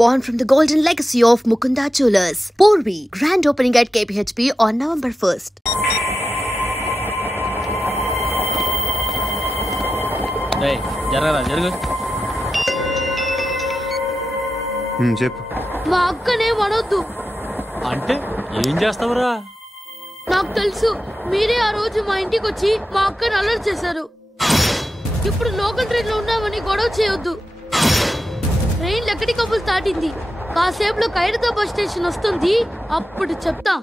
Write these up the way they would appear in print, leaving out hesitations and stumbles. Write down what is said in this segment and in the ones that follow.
born from the golden legacy of Mukunda Jewelers. Porvi, grand opening at KPHP on November 1st. Hey, జరుగు. చెప్పు. మా అక్కనే వడొద్దు. అంటే ఏం చేస్తావురా? నాకు తెలుసు, మీరే ఆ రోజు మా ఇంటికి వచ్చి మా అక్కని అల్లరి చేశారు. ఇప్పుడు లోకల్ ట్రైన్ లో ఉన్నామని గొడవ చేయొద్దు. ట్రైన్ లక్కడి కబుల్ దాటింది. కాసేపులో ఖైరతాబాద్ బస్ స్టేషన్ వస్తుంది, అప్పుడు చెప్తా.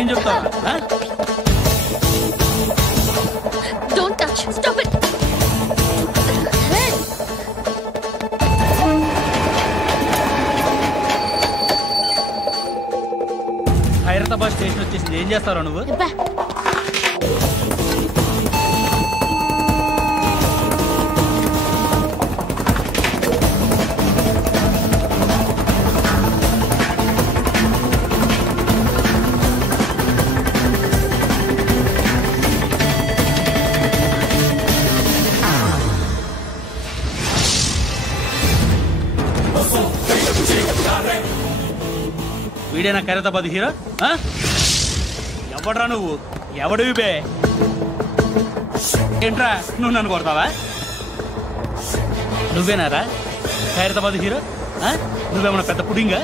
ఏం చెప్తావు? Don't touch. Stop it. Khairatabad station వచ్చేసింది. ఏం చేస్తావు నువ్వు? వీడేనా ఖైరతాబాద్ హీరో? ఎవడ్రా నువ్వు? ఎవడివి బే? ఏంట్రా నువ్వు నన్ను కొడతావా? నువ్వేనారా ఖైరతాబాద్ హీరో? నువ్వేమన్నా పెద్ద పుడింగా?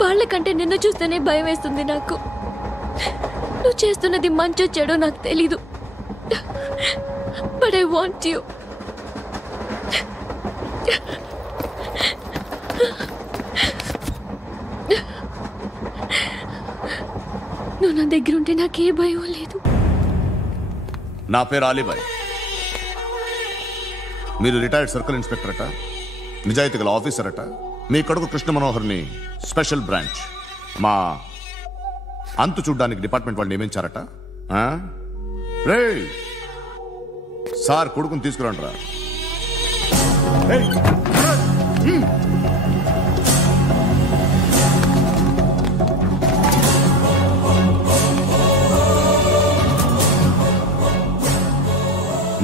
వాళ్ళకంటే నిన్ను చూస్తేనే భయం వేస్తుంది నాకు. నువ్వు చేస్తున్నది మంచో చెడో నాకు తెలీదు. But I want you. నువ్వు నా దగ్గర ఉంటే నాకే భయం లేదు. నా పేరు అలీబాయ్. మీరు రిటైర్డ్ సర్కిల్ ఇన్స్పెక్టర్ అట, నిజాయితీ గల ఆఫీసర్ అట. మీ కొడుకు కృష్ణ మనోహర్ని స్పెషల్ బ్రాంచ్ మా అంతు చూడ్డానికి డిపార్ట్మెంట్ వాళ్ళు నియమించారట. రే సార్ కొడుకుని తీసుకురండి రా.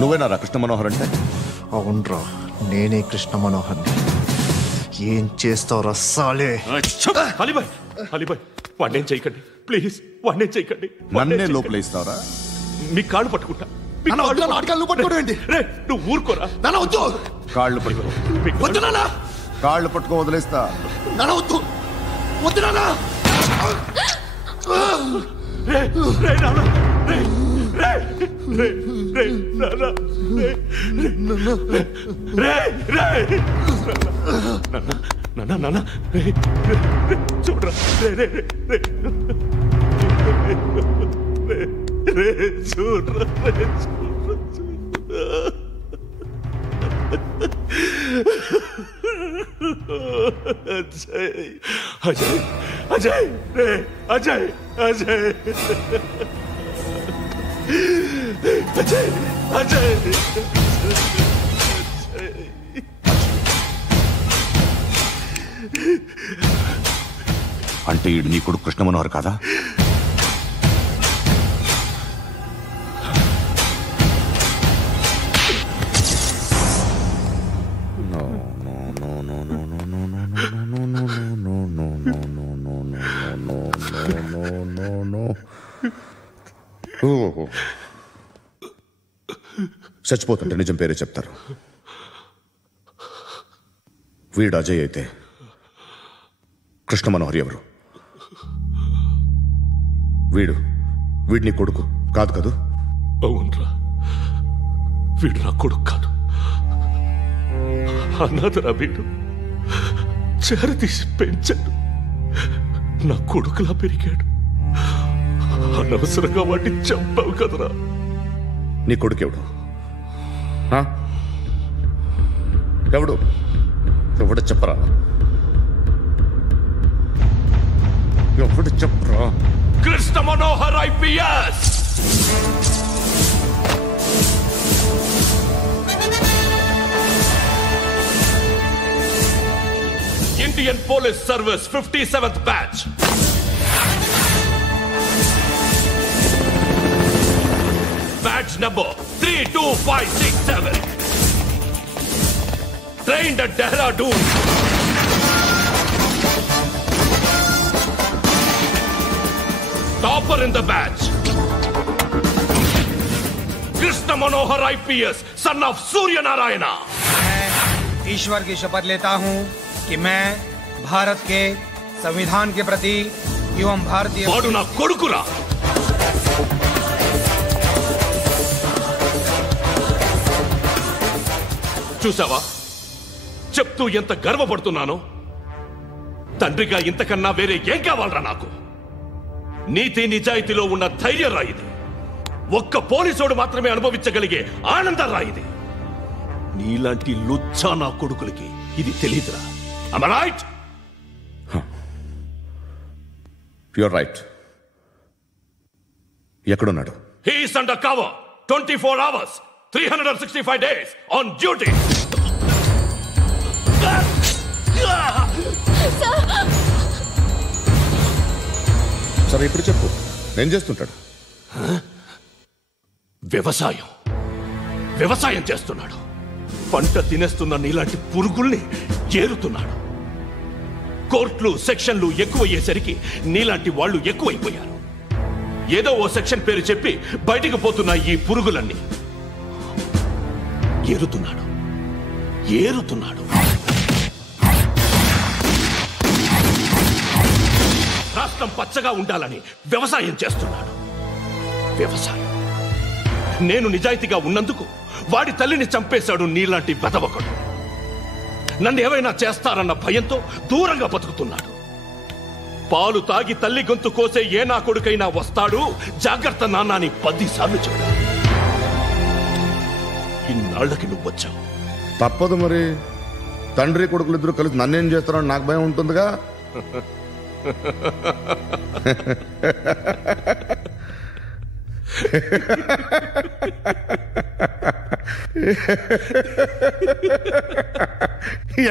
నువ్వేనారా కృష్ణ మనోహర్ అంటే? అవునరా, నేనే కృష్ణ మనోహర్ని. ఏం చేస్తావు రస్సాలే? అలీబాయ్, అలీబాయ్ వాడినేం చేయకండి ప్లీజ్, వాడినేం చేయకండి. నన్నే లోపల ఇస్తావరా? మీ కాళ్ళు పట్టుకుంటా. నువ్వు ఊరుకోరా. కాళ్ళు పట్టుకో. కాళ్ళు పట్టుకో వదిలేస్తా. చూడరా అజయ్ అజయ్ అజయ్ అజయ్ అజయ్ అజయ్ అంటే ఈడు నీ కొడుకు కృష్ణ మనోహర్ కాదా? చచ్చిపోతుంటే నిజం పేరే చెప్తారు. వీడు అజయ్ అయితే కృష్ణ మనోహర్ ఎవరు? వీడిని కొడుకు కాదు కదూ? అవునరా, వీడు నా కొడుకు కాదు, అన్నదరా. వీడు చేరతీసి పెంచాడు, నా కొడుకులా పెరిగాడు. అనవసరంగా వాటిని చంపావు కదరా. నీ కొడుకెవడు? ఎవడు ఎవడు చెప్పరా? ఎవడు చెప్పరా? Krishna Manohar IPS. Indian Police Service 57th batch. Badge number 32567. Trained at Dehradun. Topper in the batch. Krishna Manohar IPS, son of Surya Narayana. मैं ईश्वर की शपथ लेता हूँ कि मैं भारत के संविधान के प्रति एवं भारतीय వాడు నా కొడుకురా. చూసావా, చెప్తూ ఎంత గర్వపడుతున్నానో. తండ్రిగా ఇంతకన్నా వేరే ఏం కావాలరా నాకు? నీతి నిజాయితీలో ఉన్న ధైర్యం రా ఇది. ఒక్క పోలీసోడు మాత్రమే అనుభవించగలిగే ఆనందం రా ఇది. నీలాంటి లుచ్చా నా కొడుకులకి ఇది తెలీదురా. Am I right? You're right. ఎక్కడున్నాడు? He is under cover 24 hours 365 days on duty. సరే ఇప్పుడు చెప్పు, ఏం చేస్తుంటాడు? వ్యవసాయం చేస్తున్నాడు. పంట తినేస్తున్న నీలాంటి పురుగుల్ని ఏరుతున్నాడు. కోర్టులు సెక్షన్లు ఎక్కువయ్యేసరికి నీలాంటి వాళ్ళు ఎక్కువైపోయారు. ఏదో ఓ సెక్షన్ పేరు చెప్పి బయటికి పోతున్న ఈ పురుగులన్నీ ఏరుతున్నాడు. రాష్ట్రం పచ్చగా ఉండాలని వ్యవసాయం చేస్తున్నాడు. నేను నిజాయితీగా ఉన్నందుకు వాడి తల్లిని చంపేశాడు నీలాంటి వెధవకుడు. నన్ను ఏమైనా చేస్తారన్న భయంతో దూరంగా బతుకుతున్నాడు. పాలు తాగి తల్లి గొంతు కోసే ఏ నా కొడుకైనా వస్తాడు, జాగ్రత్త నాన్న అని 10 సార్లు చెప్పాడు. ఇన్నాళ్ళకి నువ్వు వచ్చావు. తప్పదు మరి. తండ్రి కొడుకులు ఇద్దరు కలిసి నన్నేం చేస్తారని నాకు భయం ఉంటుందిగా.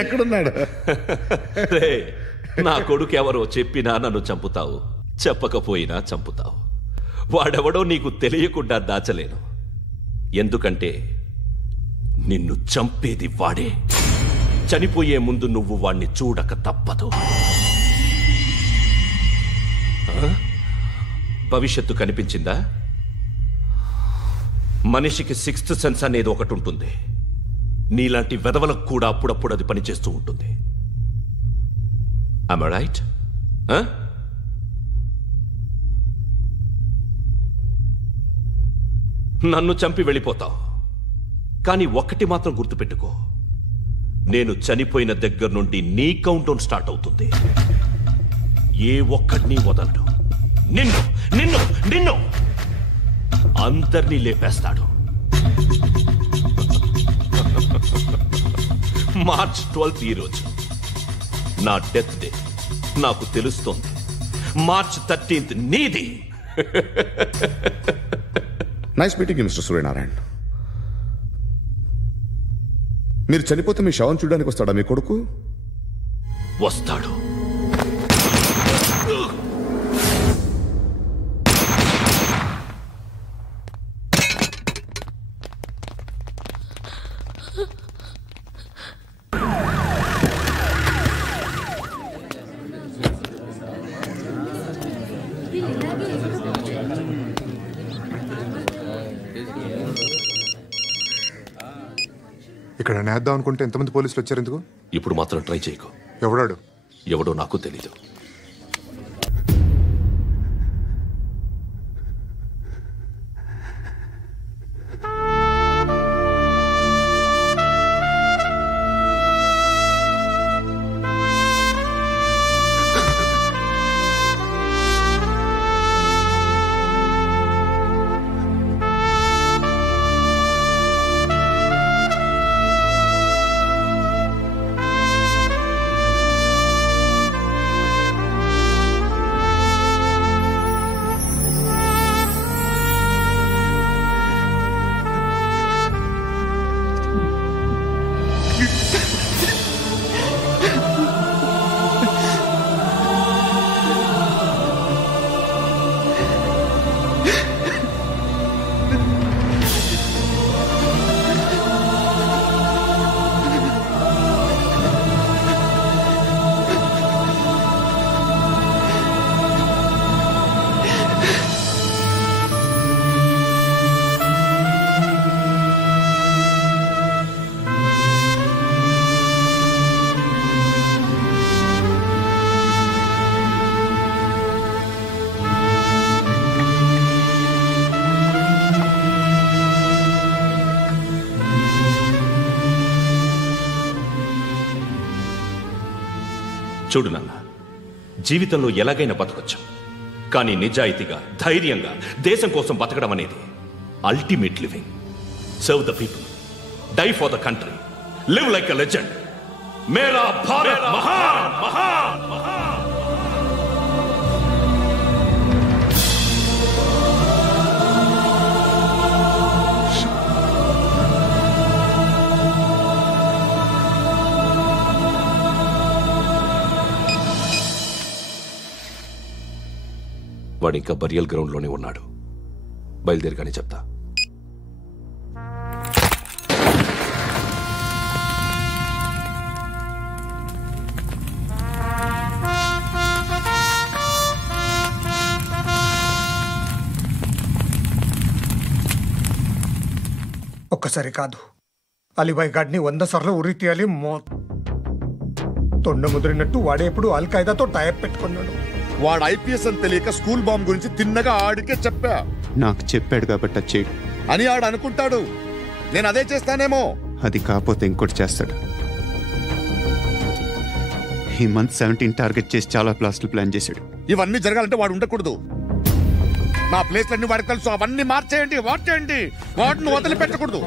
ఎక్కడున్నాడు? నా కొడుకు ఎవరో చెప్పినా నన్ను చంపుతావు, చెప్పకపోయినా చంపుతావు. వాడెవడో నీకు తెలియకుండా దాచలేను. ఎందుకంటే నిన్ను చంపేది వాడే. చనిపోయే ముందు నువ్వు వాణ్ణి చూడక తప్పదు. భవిష్యత్తు కనిపించిందా? మనిషికి 6th సెన్స్ అనేది ఒకటి ఉంటుంది. నీలాంటి వెధవలకు కూడా అప్పుడప్పుడు అది పనిచేస్తూ ఉంటుంది. Am I right? నన్ను చంపి వెళ్ళిపోతావు. కానీ ఒక్కటి మాత్రం గుర్తుపెట్టుకో, నేను చనిపోయిన దగ్గర నుండి నీ కౌంట్ డౌన్ స్టార్ట్ అవుతుంది. ఏ ఒక్కడిని వదలడు. నిన్ను అందరినీ లేపేస్తాడు. మార్చ్ 12th ఈ రోజు నా డెత్ డే. నాకు తెలుస్తోంది. మార్చ్ 13th నీది. Nice meeting mister Suryanarayan. మీరు చనిపోతే మీ శవం చూడడానికి వస్తాడా మీ కొడుకు? వస్తాడు. ఇక్కడ నేద్దాం అనుకుంటే ఎంతమంది పోలీసులు వచ్చారు ఎందుకు? ఇప్పుడు మాత్రం ట్రై చేయకు. ఎవడాడు? ఎవడో నాకు తెలీదు. చూడు నాన్న, జీవితంలో ఎలాగైనా బతకొచ్చు, కానీ నిజాయితీగా ధైర్యంగా దేశం కోసం బతకడం అనేది ultimate living. Serve the people, die for the country, live like a legend. మేరా భారత్ మహాన్ మహాన్ మహాన్. వాడు ఇంకా బరియల్ గ్రౌండ్లోనే ఉన్నాడు. బయలుదేరగానే చెప్తా. ఒక్కసారి కాదు, అలీబాయ్ గాడిని 100 సార్లు ఉరి తీయాలి. తొండ ముదిరినట్టు వాడే ఎప్పుడు అల్ ఖైదాతో టైప్ పెట్టుకున్నాడు. వాడు ఐపీఎస్ అని తెలియక స్కూల్ బాంబ్ గురించి తిన్నగా ఆడికే చెప్పా. నాకు చెప్పాడు కాబట్టి అది చేయడు అని ఆడు అనుకుంటాడు. నేను అదే చేస్తానేమో. అది కాకపోతే ఇంకోటి చేస్తాడు. ఈ మంత్ 17 టార్గెట్ చేసి చాలా ప్లాస్ట్లు ప్లాన్ చేశాడు. ఇవన్నీ జరగాలంటే వాడు ఉండకూడదు. నా ప్లేస్లన్నీ వాడికి తెలుసు. అవన్నీ మార్చేయండి, వార్చేయండి. వాటిని వదిలిపెట్టకూడదు.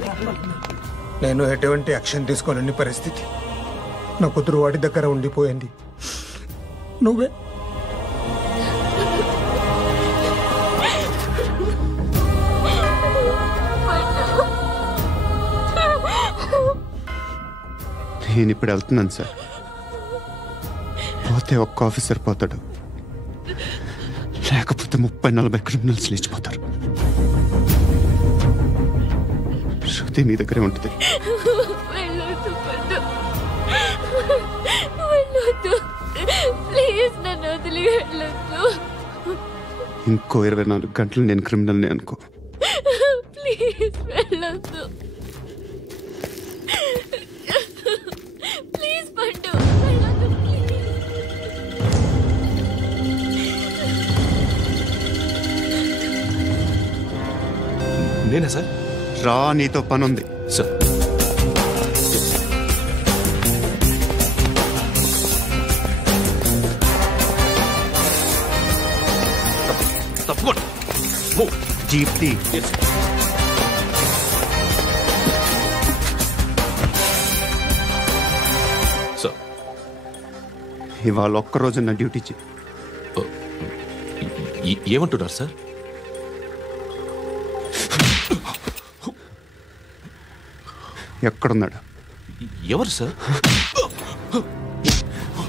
నేను ఎటువంటి యాక్షన్ తీసుకోలేని పరిస్థితి. నా కూతురు వాడి దగ్గర ఉండిపోయింది. నువ్వే నేను ఇప్పుడు వెళ్తున్నాను సార్. పోతే ఒక్క ఆఫీసర్ పోతాడు, లేకపోతే 30-40 క్రిమినల్స్ లేచిపోతారు. శృతి మీ దగ్గరే ఉంటుంది. ఇంకో 24 గంటలు నేను క్రిమినల్ని అనుకో. ప్లీజ్ వెళ్ళొద్దు. ప్లీజ్ పండు, వెళ్ళొద్దు ప్లీజ్. నేనా సార్? రా, నీతో పని ఉంది సార్. తప్పకుండా జీప్తి. సార్, ఇవాళ ఒక్కరోజు నా డ్యూటీ చేయి. ఏమంటున్నారు సార్? ఎక్కడున్నాడు? ఎవరు సార్?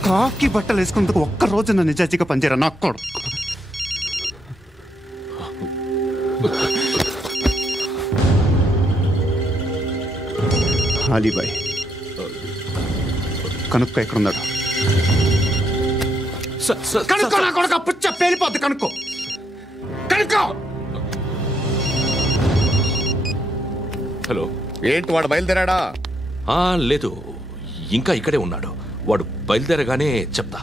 కాకి బట్టలు వేసుకున్నందుకు ఒక్క రోజు నా నిజాయితీగా పనిచేయరా నా కొడుకు. అలీబాయ్ కనుక్కో ఎక్కడున్నాడు. కనుక్కో నా కొడుకు, పుచ్చ పేలిపోద్ది. కనుక్కో కనుక్కో. హలో, ఏంటి వాడు బయలుదేరాడా? లేదు, ఇంకా ఇక్కడే ఉన్నాడు. వాడు బయలుదేరగానే చెప్తా.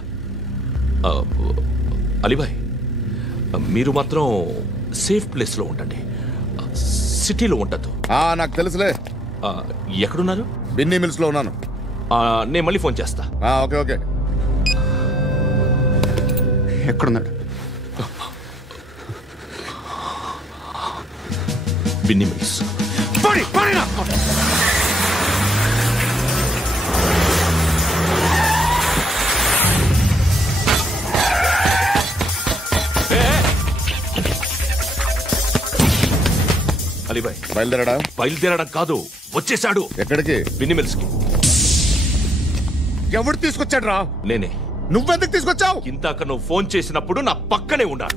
అలీబాయ్, మీరు మాత్రం సేఫ్ ప్లేస్లో ఉండండి, సిటీలో ఉండద్దు. నాకు తెలుసులే. ఎక్కడున్నారు? బిన్నీ మిల్స్ లో ఉన్నాను. నేను మళ్ళీ ఫోన్ చేస్తా. Okay okay. ఎక్కడున్నాడు? బిన్నీ మిల్స్. అలీబాయ్ బయలుదేరాడా? బయలుదేరడం కాదు, వచ్చేసాడు. ఎక్కడికి? బిన్నీ మిల్స్ కి. ఎవడు తీసుకొచ్చాడు రా? నేనే. నువ్వెందుకు తీసుకొచ్చావు? ఇందాక నువ్వు ఫోన్ చేసినప్పుడు నా పక్కనే ఉన్నాడు.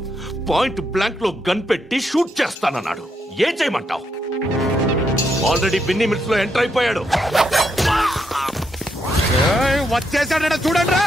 పాయింట్ బ్లాంక్ లో గన్ పెట్టి షూట్ చేస్తానన్నాడు. ఏం చేయమంటావు? ఆల్రెడీ బిన్నీ మిల్స్ లో ఎంటర్ అయిపోయాడు. వచ్చేసాడ చూడండి రా.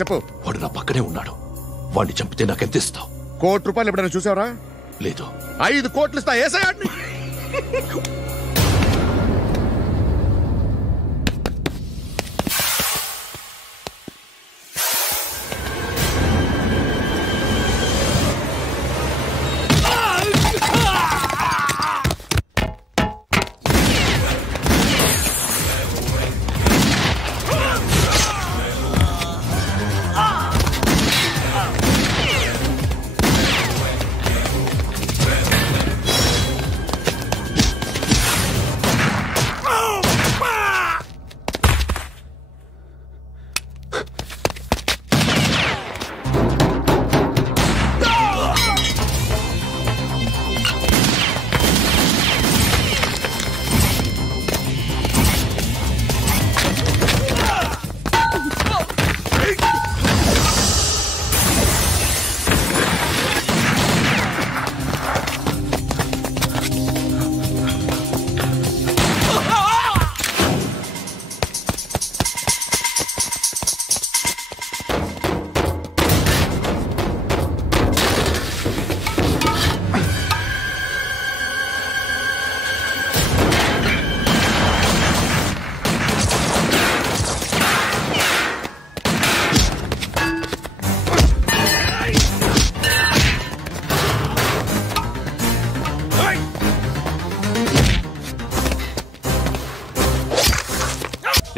చెప్పు. వాడు నా పక్కనే ఉన్నాడు. వాడిని చంపితే నాకెంత ఇస్తావు? ₹1,00,00,000 ఎప్పుడైనా చూసావరా? లేదు. 5 కోట్లు ఇస్తా. ఏసయాడిని.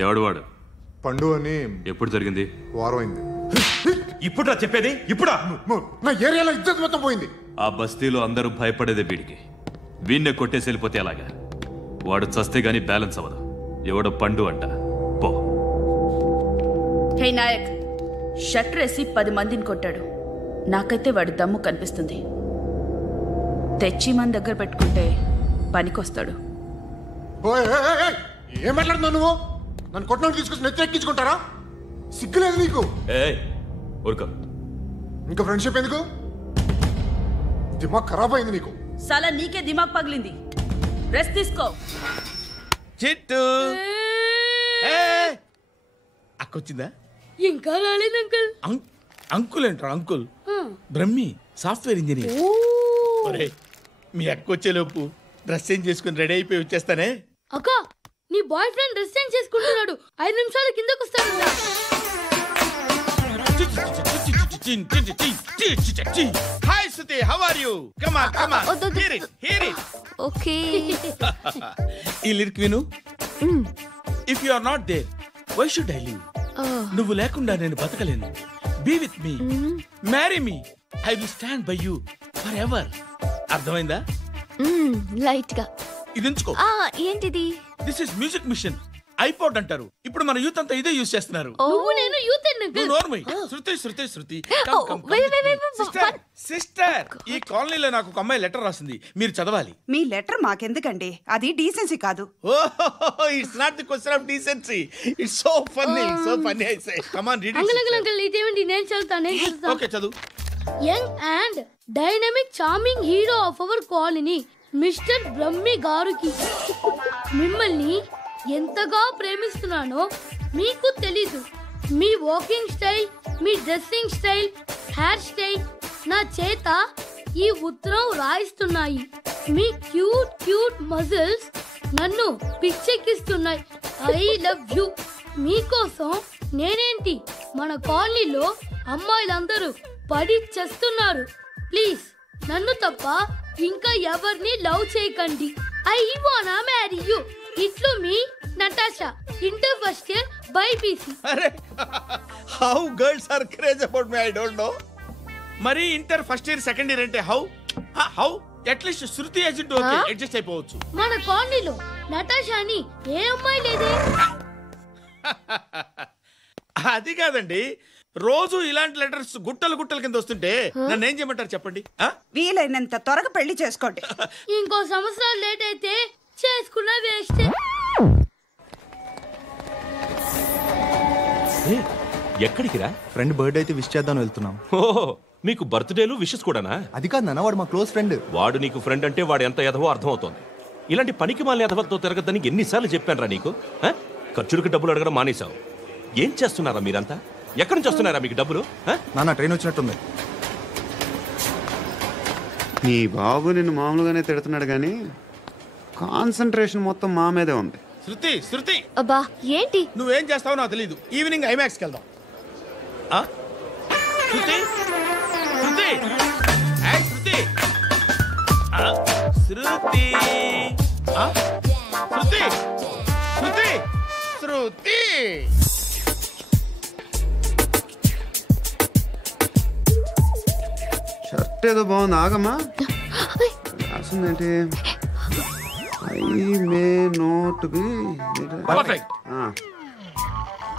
ఎవడు వాడు? పండు అని. ఎప్పుడు జరిగింది? వారం అయింది. ఇప్పుడు చెప్పేది? ఇప్పుడా? నా ఏరియాలో ఇజ్జత్ మొత్తం పోయింది. ఆ బస్తీలో అందరూ భయపడేదే వీడికి. వీణ్ణే కొట్టేసి వెళ్ళిపోతే అలాగా? వాడు చస్తే గానీ బ్యాలెన్స్ అవ్వదు. ఎవడో పండు అంట. పో. హే నాయక్, షట్టర్ వేసి 10 మందిని కొట్టాడు. నాకైతే వాడి దమ్ము కనిపిస్తుంది. తెచ్చి మన దగ్గర పెట్టుకుంటే పనికొస్తాడు. ఏం మాట్లాడుతున్నావు నువ్వు? నన్ను కొట్టడానికి తీసుకొచ్చి నెత్తి ఎక్కించుకుంటారా? సిగ్గులేదు నీకు? ఇంకా ఫ్రెండ్షిప్ ఎందుకు? దిమాగ్ ఖరాబ్ అయింది నీకు. సాలా నీకే దిమాగ్ పగిలింది. రెస్ట్ తీసుకో. చిట్టు అక్కొచ్చిందా? ఇంకా రాలేదు అంకుల్. అంకుల్ అంటారు. Uncle Brahmi, software engineer. మీ అక్కొచ్చేలోపు డ్రెస్ చేంజ్ చేసుకుని రెడీ అయిపోయి వచ్చేస్తానే. అక్క, నీ బాయ్ ఫ్రెండ్ డ్రెస్ చేంజ్ చేసుకుంటున్నాడు. 5 నిమిషాలు కిందకు వస్తాడు. Hi Suthi, how are you? Come on come on, hear it. Okay. ఈ లిరిక్ విను. If you are not there why should I live? నువ్వు లేకుండా నేను బతకలేను. Be with me, marry me, I will stand by you forever. అర్థమైందా? Light గా. ఇది ఉంచుకో. ఏంటిది? This is music mission. IPod అంటారు. ఇప్పుడు మన యూత్ అంతా ఇదే యూజ్ చేస్తున్నారు. నువ్వు నేను యూత్ శృతి సిస్టర్, ఈ కాలనీలో నాకు ఒక అమ్మాయి లెటర్ రాసింది, మీరు చదవాలి. మీ లెటర్ మాకెందుకండి? అది డీసెన్సీ కాదు. It's not the question of decency. It's so funny I say. Come on read it. Uncle ఇదేంటి? నేను చదువుతాను. ఓకే చదువు. Young and dynamic charming hero of our colony mister Brahmi గారికి మిమ్మల్ని ఎంతగా ప్రేమిస్తున్నానో మీకు తెలీదు. మీ వాకింగ్ స్టైల్, మీ డ్రెస్సింగ్ స్టైల్, హెయిర్ స్టైల్ నా చేత ఈ ఉత్తరం రాయిస్తున్నాయి. మీ క్యూట్ మజిల్స్ నన్ను పిచ్చెక్కిస్తున్నాయి. I love you. మీకోసం నేనేంటి, మన కాలనీలో అమ్మాయిలందరూ పడి చేస్తున్నారు. ప్లీజ్ నన్ను తప్ప ఇంకా ఎవరిని లవ్ చేయకండి. ఐ వానా మ్యారీ యూ. ఇట్లు మీ Natasha, inter first year BiPC. అరే, how girls are craze about me I don't know. మరి inter first year second year అంటే how at least Shruti agent okay, adjust అయిపోవచ్చు. మన కాలనీలో నటాషా అని ఏ అమ్మాయి లేదే. అది కాదండి, రోజు ఇలాంటి లెటర్స్ గుట్టలు కింద వస్తుంటే నన్ను ఏం చేయమంటారు చెప్పండి? వీలైనంత త్వరగా పెళ్లి చేసుకోండి. ఇంకో సంవత్సరాలు లేట్ అయితే చేసుకున్న వేస్ట్. ఎక్కడికి రా? ఫ్రెండ్ బర్త్డే అయితే విష్ చేద్దాం వెళ్తున్నాం. ఓహో, మీకు బర్త్డేలు విషెస్ కూడానా? అది కాదు నాన్న, వాడు మా క్లోజ్ ఫ్రెండ్. వాడు నీకు ఫ్రెండ్ అంటే వాడు ఎంత ఎదవో అర్థమవుతోంది. ఇలాంటి పనికి మాలిన ఎదవలతో తిరగద్దని ఎన్నిసార్లు చెప్పానురా నీకు? ఖర్చులకు డబ్బులు అడగడం మానేశావు. ఏం చేస్తున్నారా మీరంతా? ఎక్కడి నుంచి వస్తున్నారా మీకు డబ్బులు? నాన్న ట్రైన్ వచ్చినట్టుంది. నీ బాబు నిన్ను మామూలుగానే తిడుతున్నాడు కానీ కాన్సంట్రేషన్ మొత్తం మా మీదే ఉంది. శృతి అబ్బా ఏంటి? నువ్వేం చేస్తావో నాకు తెలీదు. ఈవినింగ్ ఐమాక్స్కి వెళ్దాం. శృతి శృతి శృతి శృతి శృతి శృతి శృతి. షర్ట్ ఏదో బాగుంది, ఆగమ్మా. రాసిందేంటి? I may not be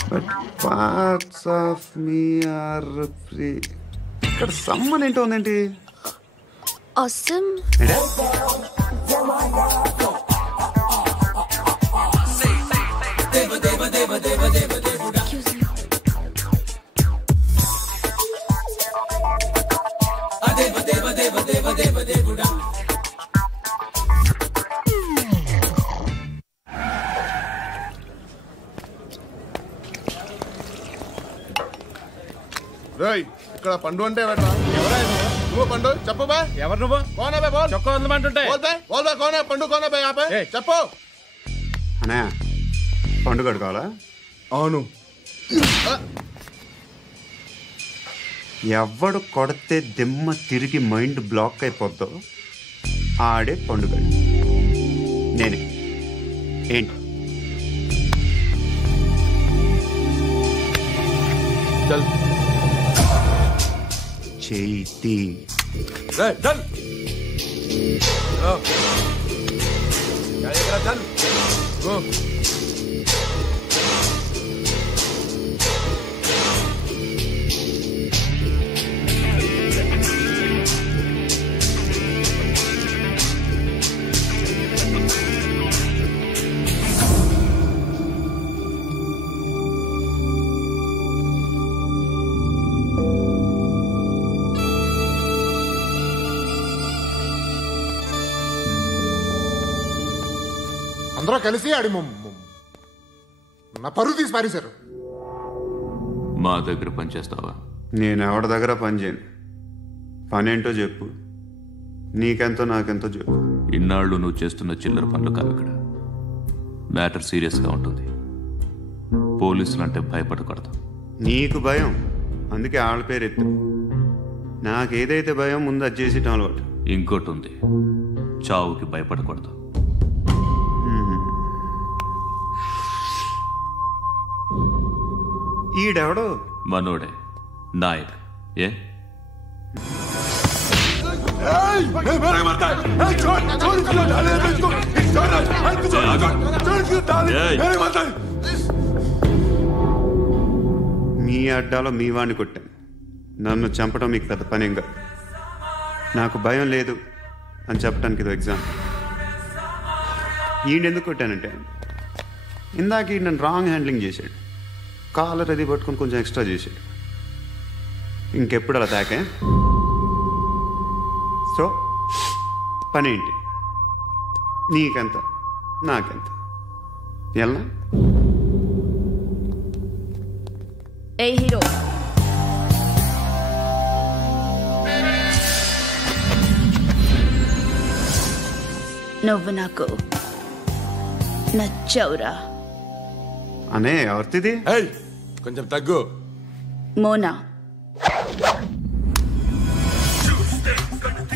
but parts of me are free. ఇక్కడ సమ్మన్ ఏంటో ఉందేంటి? awesome. ఇక్కడ పండు అంటే నువ్వు పండు చెప్పు బా. ఎవరు నువ్వు? కోనా బే బోల్. చొక్కా వదలమంటుంటే బోల్ బే కోనా పండు కోనా బే ఆపే చెప్పు. అనే పండు కట్టుకోవాలా? అవును. ఎవడు కొడితే దిమ్మ తిరిగి మైండ్ బ్లాక్ అయిపోద్దో ఆడే పండుగ. నేనే. ఏంటి? చేతి అందరూ కలిసి ఆడి నా పరువు తీసి పారేశారు. మా దగ్గర పని చేస్తావా? నేను ఎవరి దగ్గర పని చేయను. పనేంటో చెప్పు. నీకెంతో నాకెంతో చెప్పు. ఇన్నాళ్ళు నువ్వు చేస్తున్న చిల్లర పనులు కావు. ఇక్కడ మ్యాటర్ సీరియస్గా ఉంటుంది. పోలీసులు అంటే భయపడకూడదు. నీకు భయం, అందుకే ఆళ్ళ పేరు ఎత్తు. నాకేదైతే భయం ముందు అది చేసేటం అలవాటు. ఇంకోటి ఉంది, చావుకి భయపడకూడదు. ఈడెవడో మనోడే నాయక్. ఏ మీ అడ్డాలో మీ వాడిని కొట్టాను. నన్ను చంపడం మీకు పెద్ద పనేం కాదు. నాకు భయం లేదు అని చెప్పడానికి ఇది ఎగ్జాంపుల్. ఈయనెందుకు కొట్టానంటే ఇందాక ఈ నన్ను రాంగ్ హ్యాండ్లింగ్ చేశాడు. కాలర్ అది పట్టుకొని కొంచెం ఎక్స్ట్రా చేశాడు. ఇంకెప్పుడు అలా తాకే. సో పనేంటి? నీకెంత నాకెంత ఎలా? ఏ హీరో, నువ్వు నాకు నచ్చావురా. అనే ఎవరిది? కొంచెం తగ్గు. మోనా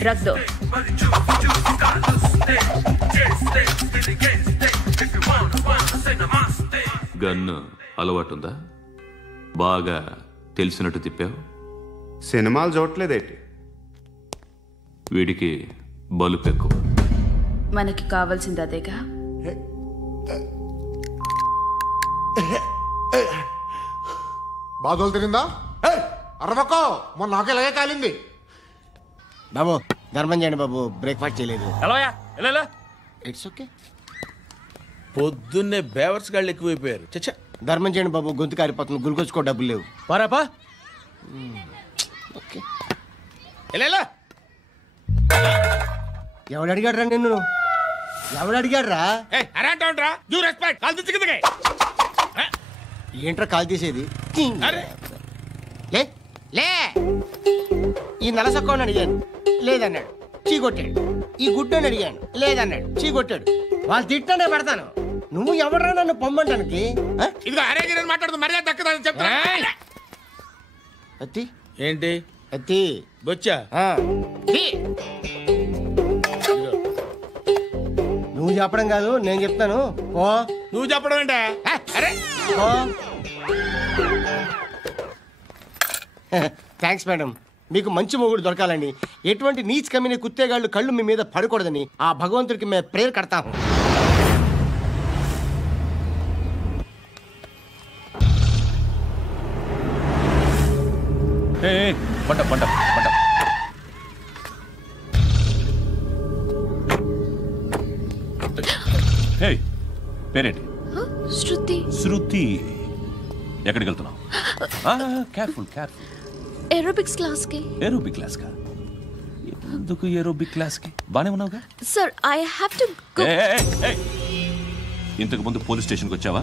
రక్ దో. గన్ను అలవాటుందా? బాగా తెలిసినట్టు తిప్పావు. సినిమాలు చూడట్లేదేంటి? వీడికి బలుపు ఎక్కువ. మనకి కావాల్సింది అదేగా. బాధలు తిరిందా? అరవకో, మొన్న నాకు ఇలాగే కాలింది. బాబు ధర్మం చేయండి బాబు, బ్రేక్ఫాస్ట్ చేయలేదు. It's okay. పొద్దున్నే బేవర్స్ గాళ్ళు ఎక్కువైపోయారు. చచ్చా, ధర్మం చేయండి బాబు, గొంతు కారిపోతుంది, గురికొచ్చుకో డబ్బులు లేవు. పారాపా. ఓకే. ఎవడు అడిగాడు రా నిన్ను? ఎవడు అడిగాడు రా? ఏంట్రా కాల్ తీసేది? లే లే. ఈ నలసక్కని అడిగాను, లేదన్నాడు, చీ కొట్టాడు. ఈ గుడ్డని అడిగాను, లేదన్నాడు, చీ కొట్టాడు. వాళ్ళు తిట్టానే పెడతాను. నువ్వు ఎవడరా నన్ను పొమ్మంటానికి? అత్తి ఏంటి? అత్తి బొచ్చా? నువ్వు చెప్పడం కాదు, నేను చెప్తాను. ఓ నువ్వు చెప్పడం ఏంటే? Thanks madam. మీకు మంచి మొగుడు దొరకాలని, ఎటువంటి నీచ్ కమ్మిన కుత్తేగాళ్ళు కళ్ళు మీ మీద పడకూడదని ఆ భగవంతుడికి మేము ప్రేయర్ కడతాము. పంట పంట పంట. హే, పేరేంటి? శృతి. శృతి. ఎక్కడికి వెళ్తున్నావు? Careful careful. ఏరోబిక్స్ క్లాస్ కి. ఏరోబిక్ క్లాస్ కా? ఎందుకు ఏరోబిక్ క్లాస్ కి? బానే ఉన్నావుగా? Sir I have to go. ఇంతకు ముందు పోలీస్ స్టేషన్కి వచ్చావా?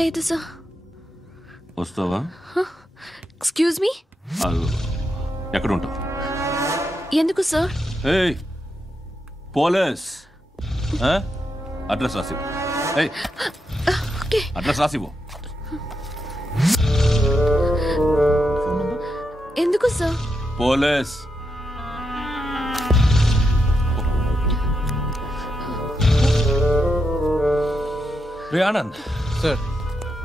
లేదు సార్. వస్తావా? Excuse me. ఎక్కడ ఉంటావు? ఎందుకు సార్? పోలీస్ అడ్రస్ రాసివ్వు. అడ్రస్ రాసివ్వు. ఎందుకు sir? Police. Anand sir,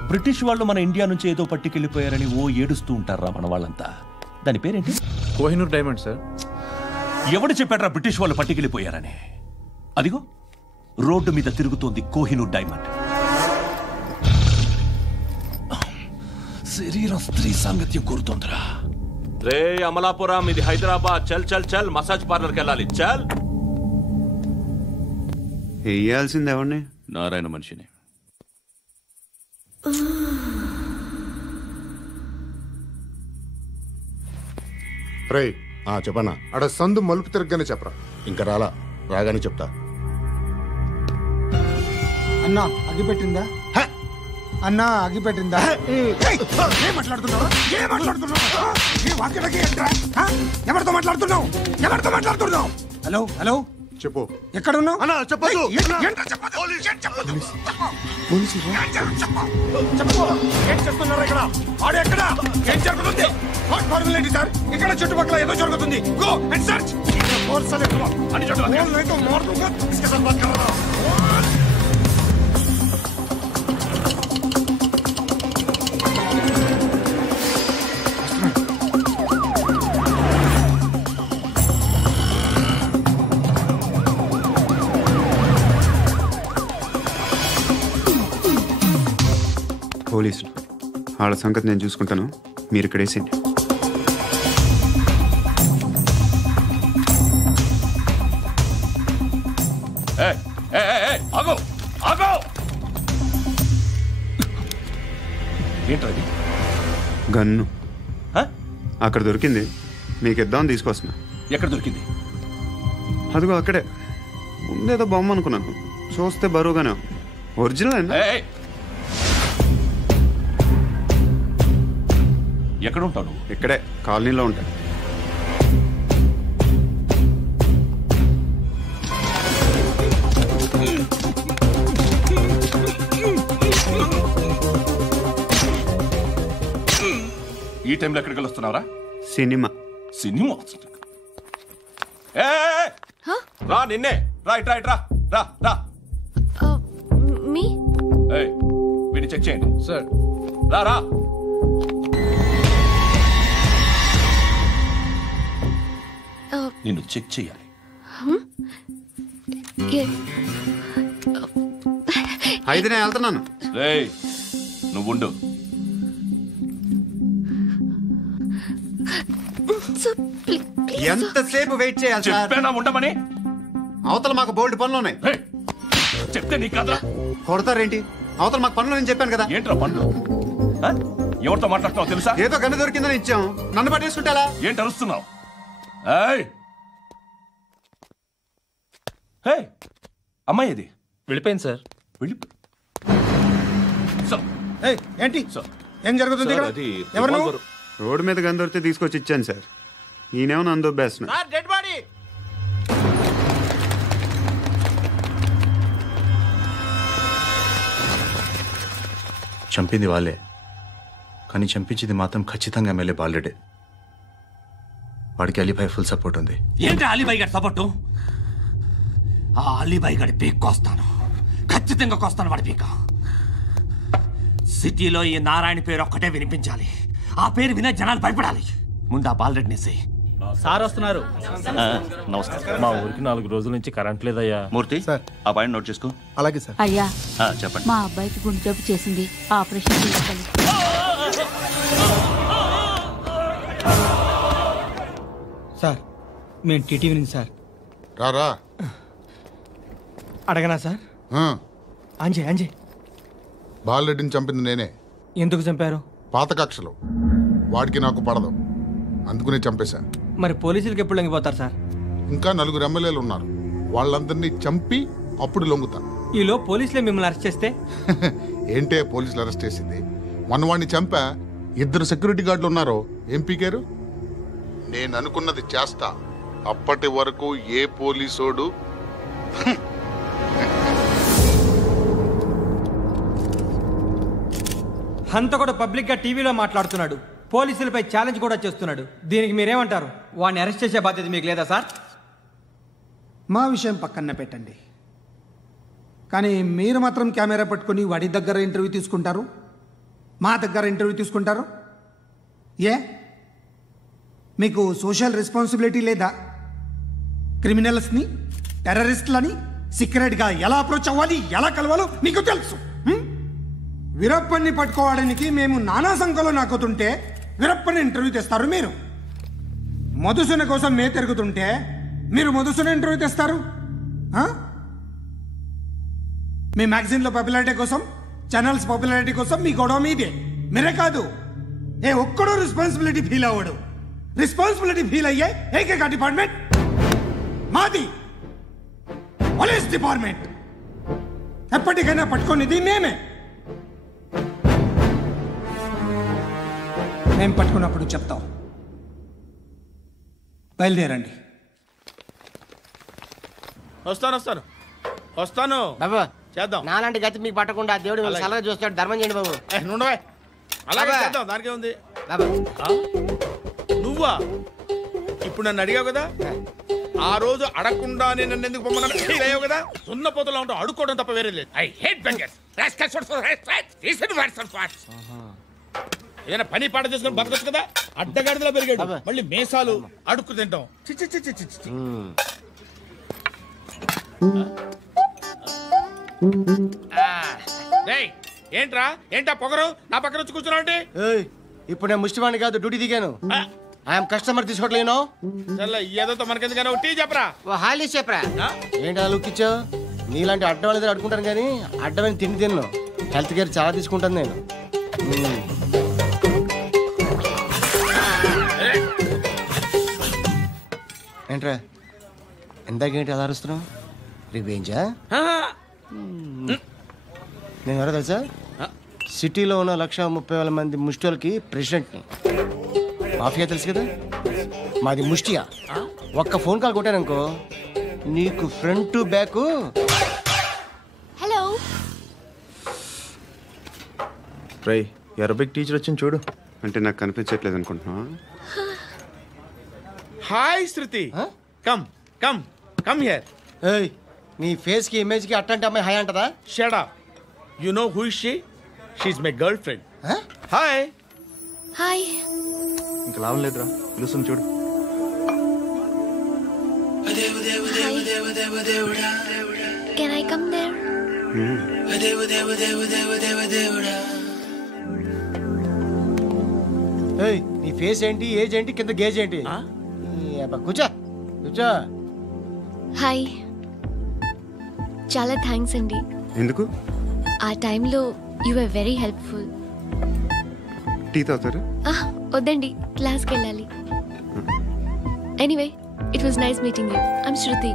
British వాళ్ళు మన ఇండియా నుంచి ఏదో పట్టుకెళ్ళిపోయారని ఓ ఏడుస్తూ ఉంటారా మన వాళ్ళంతా? దాని పేరేంటి? Kohinoor diamond sir. ఎవడు చెప్పాడ్రా బ్రిటిష్ వాళ్ళు పట్టుకెళ్ళిపోయారని? అదిగో రోడ్డు మీద తిరుగుతోంది కోహినూర్ డైమండ్. శరీరం స్త్రీ సాంగత్యం కోరుతోందిరా. రే అమలాపురం, ఇది హైదరాబాద్. చల్ చల్ చల్, మసాజ్ పార్లర్కి వెళ్ళాలి. చల్. వేయాల్సింది ఎవరిని? నారాయణ మనిషిని. రే చెప్పన్నా. అడ సందు మలుపు తిరగగానే చెప్పరా. ఇంకా రాగానే చెప్తా. అన్నా అగిపెట్టిందా? అన్నా అగిపెట్టిందా? ఏం మాట్లాడుతున్నావు? ఎవరితో మాట్లాడుతున్నావు? హలో హలో, చెప్పు. ఎక్కడ ఉన్నావు? అన్నా చెప్పదు. ఏం చేస్తున్నారు ఇక్కడ? ఆడు ఎక్కడ? ఏం జరుగుతుంది? ఫార్ములేంటి సార్? ఇక్కడ చుట్టుపక్కల ఏదో జరుగుతుంది. Go and search. పోలీసులు వాళ్ళ సంగతి నేను చూసుకుంటాను, మీరు ఇక్కడ వేసేయండి. ఏంటది? గన్ను అక్కడ దొరికింది, మీకు ఇద్దామని తీసుకొస్తున్నా. ఎక్కడ దొరికింది? అదిగో అక్కడే. ముందేదో బొమ్మ అనుకున్నాను, చూస్తే బరువుగానే ఒరిజినల్ అండి. ఎక్కడ ఉంటాను? ఇక్కడే కాలనీలో ఉంటాను. ఈ టైంలో ఎక్కడికి వస్తున్నావురా? సినిమా. సినిమా రా, నిన్నే రా, ఇట్రా ఇట్రా, రా రా. మీ వీడిని చెక్ చేయండి సార్. రా రా. నిన్ను చెక్ చేయాలి. అయితే నేను వెళ్తున్నాను. నువ్వు ఉండు. ఎంతసేపు వెయిట్ చేయాలి? చెప్పేనా ఉండమని? అవతల మాకు బోల్డ్ పనులు ఉన్నాయి. చెప్తే నీకు కదా కొడతారేంటి? అవతల మాకు పనులు నేను చెప్పాను కదా. ఏంట్రా పనులు? ఎవరితో మాట్లాడుతున్నావు తెలుసా? ఏదో గన్ను దొరికిందని ఇచ్చాం, నన్ను పట్టేసుకుంటా. ఏంటి అరుస్తున్నావు? అమ్మాయి ఇది వెళ్ళిపోయింది సార్. ఏంటి ఏం జరుగుతుంది? ఎవరు? రోడ్డు మీద గన్ను దొరికితే తీసుకొచ్చి ఇచ్చాను సార్. ఈయనేమో నన్ను దొబ్బేస్తున్నా. Dead body. చంపింది వాళ్ళే, కానీ చంపించింది మాత్రం ఖచ్చితంగా ఎమ్మెల్యే బాలుడే. వాడికి అలీభాయ్ ఫుల్ సపోర్ట్ ఉంది. ఏంటి అలీభాయ్ గారి సపోర్టు? ఆ అలీభాయ్ గారి పీక్ కోస్తాను, ఖచ్చితంగా కోస్తాను వాడి పీక. సిటీలో ఈ నారాయణ పేరు ఒక్కటే వినిపించాలి. ఆ పేరు వినే జనాలు భయపడాలి. ముందు ఆ బాలరెడ్డిని సార్ వస్తున్నారు. నమస్కారం. మా ఊరికి 4 రోజుల నుంచి కరెంట్ లేదయ్యా. మూర్తి సార్, ఆ పాయింట్ నోట్ చేసుకో. అలాగే సార్. అయ్యా చెప్పండి. మా అబ్బాయికి గుండె జబ్బు చేసింది, ఆపరేషన్ చేయాలి. సార్ మేము టీటీవీ నుంచి సార్. రారా. అడగనా సార్? అంజయ్ బాలరెడ్డిని చంపింది నేనే. ఎందుకు చంపారు? పాత కక్షలు, వాడికి నాకు పడదు, అందుకునే చంపేశా. మరి పోలీసులకు ఎప్పుడు లొంగిపోతారు సార్? ఇంకా 4 ఎమ్మెల్యేలు ఉన్నారు, వాళ్ళందరినీ చంపి అప్పుడు లొంగుతాను. ఈలో పోలీసులే మిమ్మల్ని అరెస్ట్ చేస్తే? ఏంటే పోలీసులు అరెస్ట్ చేసింది? మొన్న వాడిని చంపా, 2 సెక్యూరిటీ గార్డులు ఉన్నారు, ఏం పీకారు? నేను అనుకున్నది చేస్తా, అప్పటి వరకు ఏ పోలీసోడు హంతకుడు పబ్లిక్ గా టీవీలో మాట్లాడుతున్నాడు, పోలీసులపై ఛాలెంజ్ కూడా చేస్తున్నాడు. దీనికి మీరేమంటారు? వాడిని అరెస్ట్ చేసే బాధ్యత మీకు లేదా సార్? మా విషయం పక్కన పెట్టండి, కానీ మీరు మాత్రం కెమెరా పట్టుకొని వాడి దగ్గర ఇంటర్వ్యూ తీసుకుంటారు, మా దగ్గర ఇంటర్వ్యూ తీసుకుంటారు. ఏ మీకు సోషల్ రెస్పాన్సిబిలిటీ లేదా? క్రిమినల్స్ని, టెర్రరిస్టులని సీక్రెట్గా ఎలా అప్రోచ్ అవ్వాలి, ఎలా కలవాలో మీకు తెలుసు. వీరప్పన్ని పట్టుకోవడానికి మేము నానా సంఖ్యలో నాకుతుంటే వీరప్పని ఇంటర్వ్యూ తెస్తారు మీరు. మధుసూన కోసం మే తిరుగుతుంటే మీరు మధుసూన ఇంటర్వ్యూ తెస్తారు. మీ మ్యాగజైన్లో పాపులారిటీ కోసం, ఛానల్స్ పాపులారిటీ కోసం మీ గొడవ మీదే. మీరే కాదు, ఏ ఒక్కడో రెస్పాన్సిబిలిటీ ఫీల్ అవ్వడు. రెస్పాన్సిబిలిటీ ఫీల్ అయ్యే ఏకైక డిపార్ట్మెంట్ మాది, పోలీస్ డిపార్ట్మెంట్. ఎప్పటికైనా పట్టుకునేది మేమే. మేము పట్టుకున్నప్పుడు చెప్తాం. బయలుదేరండి. వస్తాను బాబు, చేద్దాం. నాలాంటి గతి మీకు పట్టకుండా దేవుడు సలహా చూస్తాడు. ధర్మం చేయండి బాబు. అలాగే చేద్దాం, దానికే ఉంది. బాబు నువ్వా? ఇప్పుడు నన్ను అడిగావు కదా, ఆ రోజు అడగకుండానే నన్ను ఎందుకు పొమ్మన్నాను ఫీల్ అయ్యావు కదా. సున్న పోతలో ఉంటావు, అడుక్కోవడం తప్ప వేరే లేదు. I hate bangers. ఏదైనా పని పాట చేసుకుని బతకొచ్చు కదా. అడ్డగాడిదలా పెరిగాడు, మళ్ళీ మేసాలు అడుక్కు తింటాం. చి. ఏంటా పొగరు నా పక్కన వచ్చి కూర్చున్నావు అంటే? ఇప్పుడు నేను ముష్టివాణి కాదు, డ్యూటీ దిగాను. ఐఎమ్ కస్టమర్ తీసుకోవట్లేను. ఏదో మనకెందుకైనా టీ చెప్పరా, హాలీస్ చెప్పరా. ఏంటి అలా లుక్ ఇచ్చావు? నీలాంటి అడ్డం వాళ్ళ దగ్గర అడుకుంటాను కానీ అడ్డమైన తిండి తిన్ను. హెల్త్ కేర్ చాలా తీసుకుంటాను నేను. ఏంట్రా ఎందాకేంటి అలా అరుస్తున్నావు? రివేంజా? నేను ఎవరో తెలుసా? సిటీలో ఉన్న 130,000 మంది ముష్టిలకి ప్రెసిడెంట్ని. మాఫియా తెలుసు కదా, మాది ముష్టియా. ఒక్క ఫోన్ కాల్ కొట్టాననుకో నీకు ఫ్రంట్ టు బ్యాక్. హలో రై, అరబిక్ టీచర్ వచ్చింది చూడు. అంటే నాకు కనిపించట్లేదు అనుకుంటున్నా. Hi Shruti, come come come here. ఏయ్, నీ ఫేస్ కి ఇమేజ్ కి అట్లాంటి అమ్మాయి హాయ్ అంటదా? Shut up. You know who is she? She is my girlfriend. Hi hi. ఇంకా లాభం లేదురా, పిలుస్తుంది చూడు. Can I come there? ఏయ్, నీ ఫేస్ ఏంటి, ఏజ్ ఏంటి, కింద గేజ్ ఏంటి? కూర్చో కూర్చో. హాయ్, చాలా థ్యాంక్స్ అండి. ఎందుకు? ఆ టైంలో you are very helpful. Tea తాగుతారు? వద్దండి, క్లాస్కి వెళ్ళాలి. Anyway, it was nice meeting you. I'm Shruti.